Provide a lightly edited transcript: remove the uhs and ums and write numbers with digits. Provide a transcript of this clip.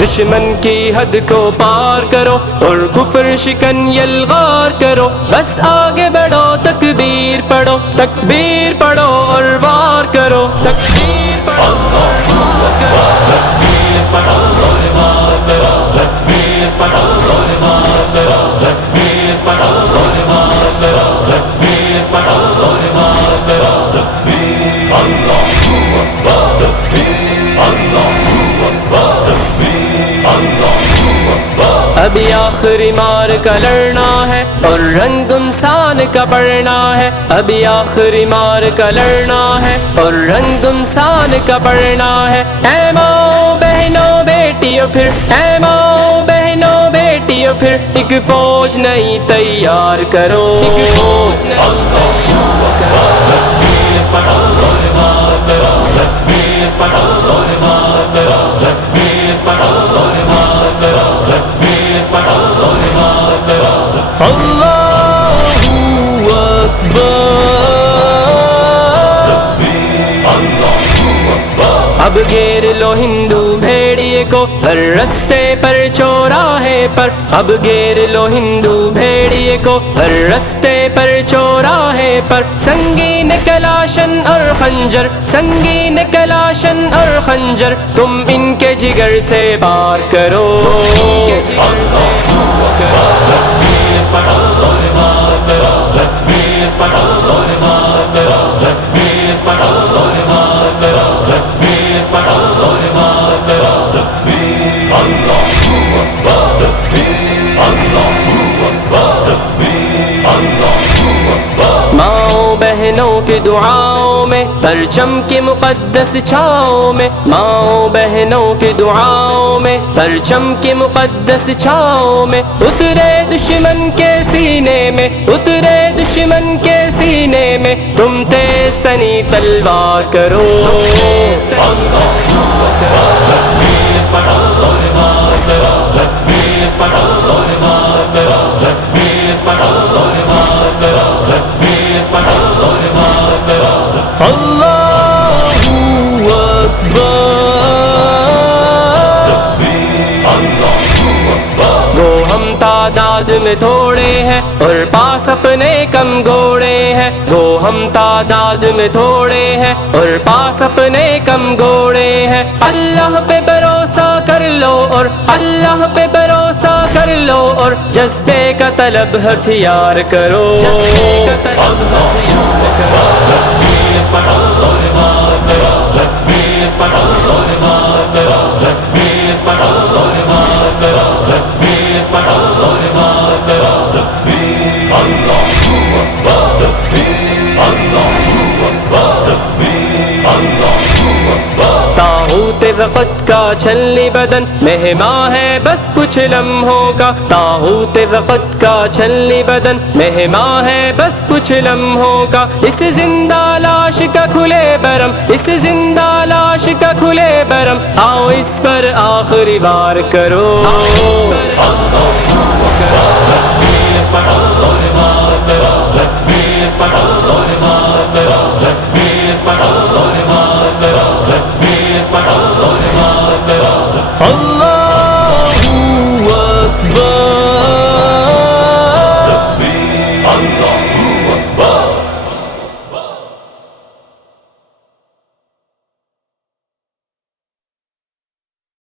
دشمن کی حد کو پار کرو اور کفر شکن یلغار کرو، بس آگے بڑھو تکبیر پڑھو، تکبیر پڑھو اور وار کرو، تکبیر پڑھو اور وار کرو، تکبیر پڑھو اور وار کرو، تکبیر پڑھو اور وار کرو، تکبیر پڑھو اور وار کرو، تکبیر پڑھو اور وار کرو، تکبیر اللہ اکبر، تکبیر اللہ اکبر، تکبیر اللہ اکبر۔ ابھی آخری مار کا لڑنا ہے اور رنگ انسان کا بڑھنا ہے، ابھی آخری مار کا لڑنا ہے اور رنگ انسان کا بڑھنا ہے۔ اے ماں بہنوں بیٹیوں پھر، اے ماں بہنوں بیٹیوں پھر ایک فوج نئی تیار کرو، ایک فوج نئی تیار کرو، تکبیر پڑھو اور وار کرو، تکبیر پڑھو اور وار کرو، تکبیر پڑھو اور وار کرو، تکبیر پڑھو اور وار کرو، اللہ اکبر، تکبیر اللہ اکبر۔ اب گھیر لو ہندو بھیڑیے کو ہر رستے پر چوراہے پر، اب گھیر لو ہندو بھیڑیے کو ہر رستے پر چوراہے پر، سنگین کلاشن اور خنجر، سنگین کلاشن اور خنجر تم ان کے جگر سے بار کرو، تکبیر پڑھو اور وار کرو، تکبیر پڑھو اور وار کرو، تکبیر پڑھو اور وار کرو، تکبیر پڑھو اور وار کرو، تکبیر اللہ اکبر، تکبیر اللہ اکبر، تکبیر اللہ اکبر۔ ماؤں بہنوں کی دعاؤں میں پرچم کی مقدس چھاؤں میں، ماؤں بہنوں کی دعاؤں میں پرچم کی مقدس چھاؤں میں، اترے دشمن کے سینے میں، اترے دشمن کے سینے میں تم تیز تنی تلوار کرو، تکبیر پڑھو اور وار کرو، تکبیر پڑھو اور وار کرو، تکبیر پڑھو اور وار کرو، تکبیر پڑھو اور وار کرو، اللہ اکبر، تکبیر اللہ اکبر۔ وہ ہم تعداد میں تھوڑے ہیں اور پاس اپنے کم گھوڑے ہیں، وہ ہم تعداد میں تھوڑے ہیں اور پاس اپنے کم گھوڑے ہیں، اللہ پہ بھروسہ کر لو اور اللہ پہ بھروسہ کر لو اور جذبے کا طلب ہتھیار کرو، جذبے کا طلب ہتھیار کرو، تکبیر پڑھو اور وار کرو، تکبیر پڑھو اور وار کرو، تکبیر پڑھو اور وار کرو، تکبیر پڑھو اور وار کرو، تکبیر اللہ اکبر، تکبیر اللہ اکبر، تکبیر اللہ اکبر۔ طاغوت وقت کا چھلنی بدن مہماں ہے بس کچھ لمحوں کا، طاغوت وقت کا چھلنی بدن مہماں ہے بس کچھ لمحوں کا، اس زندہ لاش کا کھلے برم، اس زندہ لاش کا کھلے برم، آؤ اس پر آخری وار کرو، تکبیر پڑھو اور وار کرو، تکبیر پڑھو اور وار کرو، تکبیر